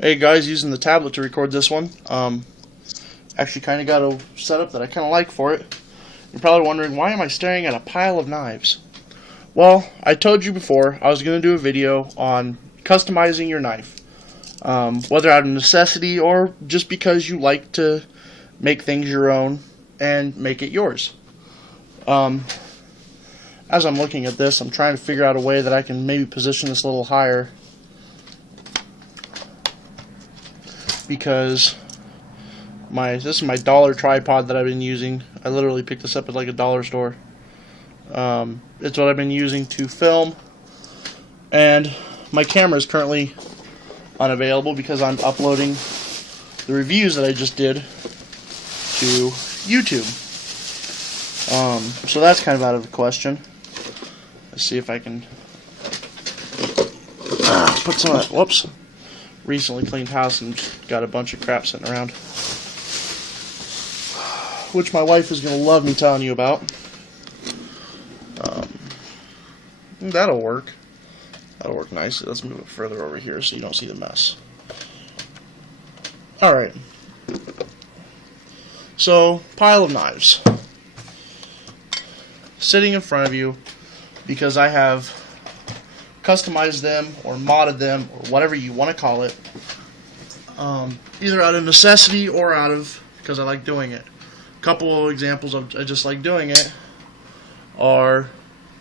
Hey guys, using the tablet to record this one. Actually kind of got a setup that I kind of like for it. You're probably wondering, why am I staring at a pile of knives? Well, I told you before I was going to do a video on customizing your knife. Whether out of necessity or just because you like to make things your own and make it yours. As I'm looking at this, I'm trying to figure out a way that I can maybe position this a little higher, because this is my dollar tripod that I've been using. I literally picked this up at like a dollar store. It's what I've been using to film, and my camera is currently unavailable because I'm uploading the reviews that I just did to YouTube. So that's kind of out of the question. Let's see if I can put some of that. Whoops. Recently cleaned house and got a bunch of crap sitting around, which my wife is going to love me telling you about. That'll work. That'll work nicely. Let's move it further over here so you don't see the mess. Alright. So, pile of knives sitting in front of you because I have customized them or modded them or whatever you want to call it, either out of necessity or out of because I like doing it. A couple of examples of I just like doing it are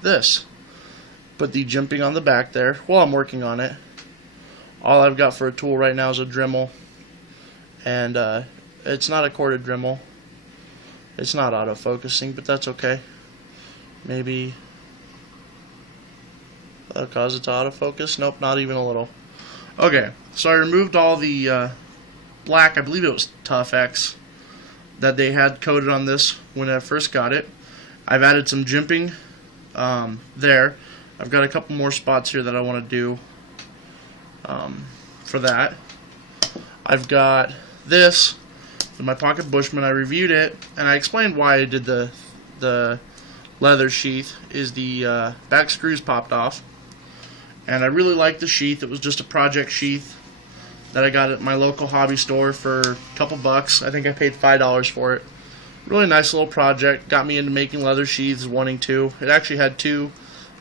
this. Put the jimping on the back there while I'm working on it. All I've got for a tool right now is a Dremel, and it's not a corded Dremel. It's not auto-focusing, but that's okay. Maybe that'll cause it to autofocus. Nope, not even a little. Okay, so I removed all the black, I believe it was Tough X, that they had coated on this when I first got it. I've added some jimping there. I've got a couple more spots here that I want to do for that. I've got this in my Pocket Bushman. I reviewed it and I explained why I did the leather sheath. Is the back screws popped off, and I really like the sheath. It was just a project sheath that I got at my local hobby store for a couple bucks. I think I paid $5 for it. Really nice little project. Got me into making leather sheaths, wanting to. It actually had two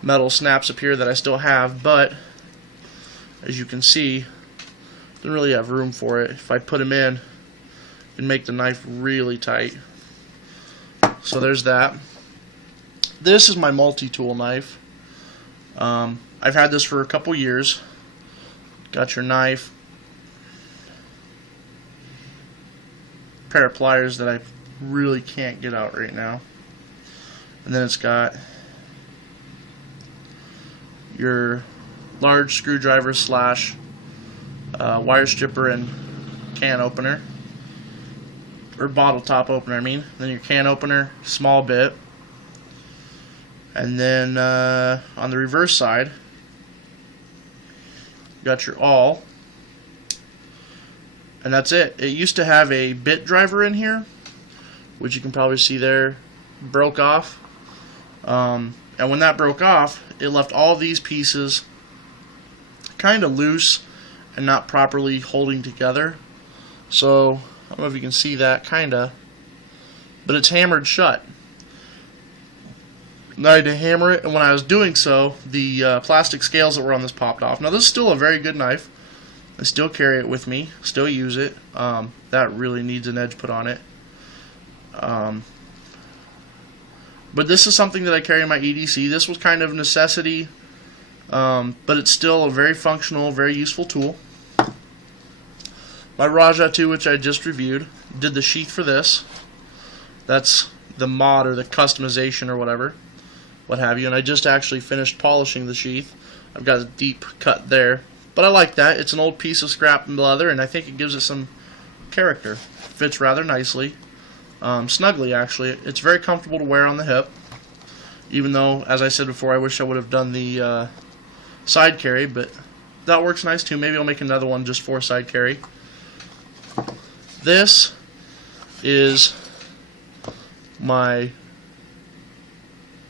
metal snaps up here that I still have, but as you can see, didn't really have room for it. If I put them in, it'd make the knife really tight. So there's that. This is my multi-tool knife. I've had this for a couple years. Got your knife, pair of pliers that I really can't get out right now, and then it's got your large screwdriver slash wire stripper and can opener, or bottle top opener I mean. Then your can opener, small bit, and then on the reverse side you got your awl, and that's it. It used to have a bit driver in here, which you can probably see there, broke off. And when that broke off, it left all these pieces kind of loose and not properly holding together. So, I don't know if you can see that, kinda, but it's hammered shut. And I had to hammer it, and when I was doing so, the plastic scales that were on this popped off. Now, this is still a very good knife. I still carry it with me, still use it. That really needs an edge put on it. But this is something that I carry in my EDC. This was kind of a necessity, but it's still a very functional, very useful tool. My Raja 2, which I just reviewed, did the sheath for this. That's the mod or the customization or whatever, what have you. And I just actually finished polishing the sheath. I've got a deep cut there, but I like that. It's an old piece of scrap leather, and I think it gives it some character. Fits rather nicely. Snugly, actually. It's very comfortable to wear on the hip, even though, as I said before, I wish I would have done the side carry, but that works nice too. Maybe I'll make another one just for side carry. This is my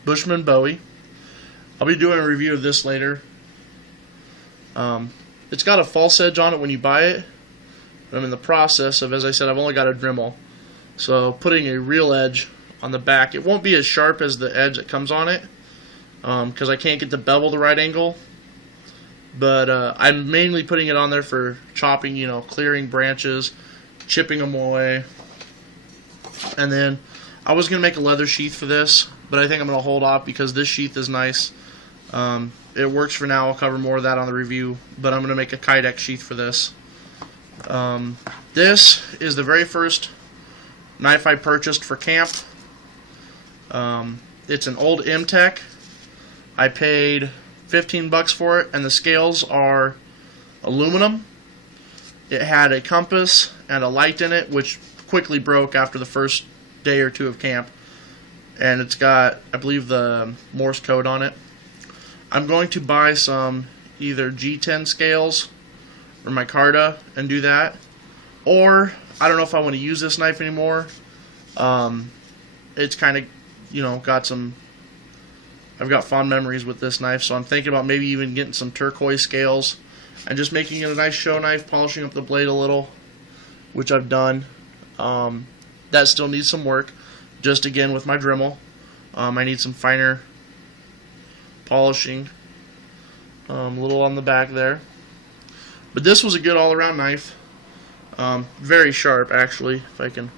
Bushman Bowie. I'll be doing a review of this later. It's got a false edge on it when you buy it. I'm in the process of, as I said, I've only got a Dremel. So putting a real edge on the back. It won't be as sharp as the edge that comes on it because I can't get the bevel the right angle. But I'm mainly putting it on there for chopping, you know, clearing branches, chipping them away. And then I was going to make a leather sheath for this, but I think I'm going to hold off because this sheath is nice. It works for now. I'll cover more of that on the review, but I'm going to make a Kydex sheath for this. This is the very first knife I purchased for camp. It's an old Imtech. I paid $15 for it, and the scales are aluminum. It had a compass and a light in it, which quickly broke after the first day or two of camp. And it's got, I believe, the Morse code on it. I'm going to buy some either G10 scales or micarta and do that. Or, I don't know if I want to use this knife anymore. It's kind of, you know, I've got fond memories with this knife, so I'm thinking about maybe even getting some turquoise scales and just making it a nice show knife, polishing up the blade a little, which I've done. That still needs some work, just again with my Dremel. I need some finer polishing, a little on the back there. But this was a good all-around knife. Very sharp, actually, if I can.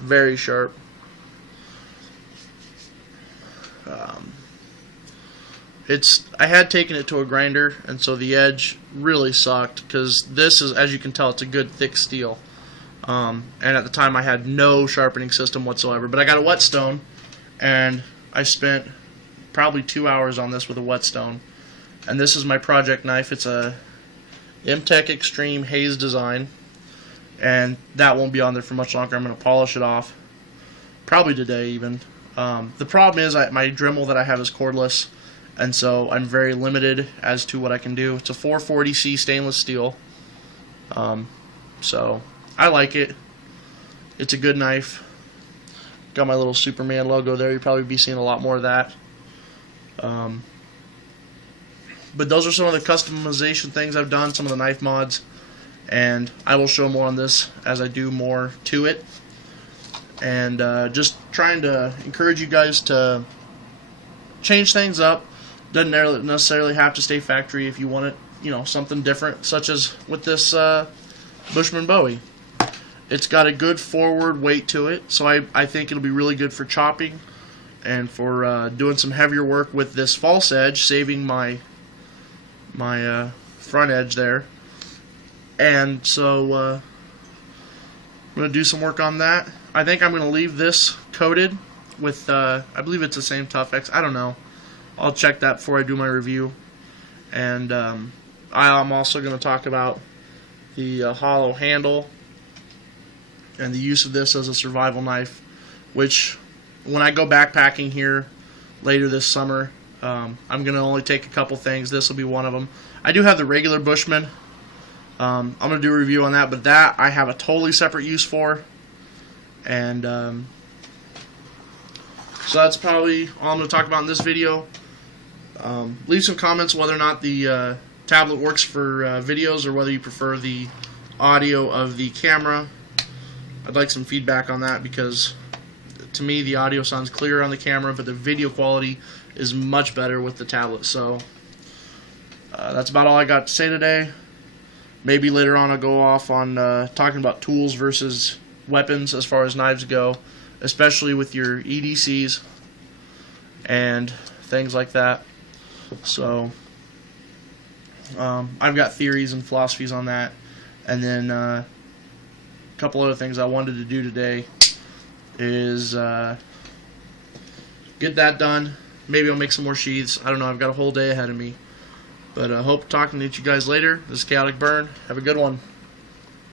Very sharp. I had taken it to a grinder, and so the edge really sucked because this is, as you can tell, it's a good thick steel. And at the time I had no sharpening system whatsoever. But I got a whetstone, and I spent probably 2 hours on this with a whetstone. And this is my project knife. It's a Imtech Extreme Hayes design, and that won't be on there for much longer. I'm going to polish it off, probably today even. The problem is my Dremel that I have is cordless, and so I'm very limited as to what I can do. It's a 440C stainless steel, so I like it. It's a good knife. Got my little Superman logo there. You'll probably be seeing a lot more of that. But those are some of the customization things I've done, some of the knife mods, and I will show more on this as I do more to it. And just trying to encourage you guys to change things up. Doesn't necessarily have to stay factory if you want it, you know, something different, such as with this Bushman Bowie. It's got a good forward weight to it, so I think it'll be really good for chopping and for doing some heavier work with this false edge, saving my front edge there. And so I'm going to do some work on that. I think I'm going to leave this coated with, I believe it's the same Tuff-X. I don't know. I'll check that before I do my review. And I'm also going to talk about the hollow handle and the use of this as a survival knife, which when I go backpacking here later this summer, I'm going to only take a couple things. This will be one of them. I do have the regular Bushman. I'm going to do a review on that, but that I have a totally separate use for. And so that's probably all I'm going to talk about in this video. Leave some comments whether or not the tablet works for videos or whether you prefer the audio of the camera. I'd like some feedback on that because to me the audio sounds clearer on the camera, but the video quality is much better with the tablet. So that's about all I got to say today. Maybe later on I'll go off on talking about tools versus weapons as far as knives go, especially with your EDCs and things like that. So I've got theories and philosophies on that, and then a couple other things I wanted to do today is get that done. Maybe I'll make some more sheaths. I don't know. I've got a whole day ahead of me. But I hope talking to you guys later. This is Chaotic Burn. Have a good one.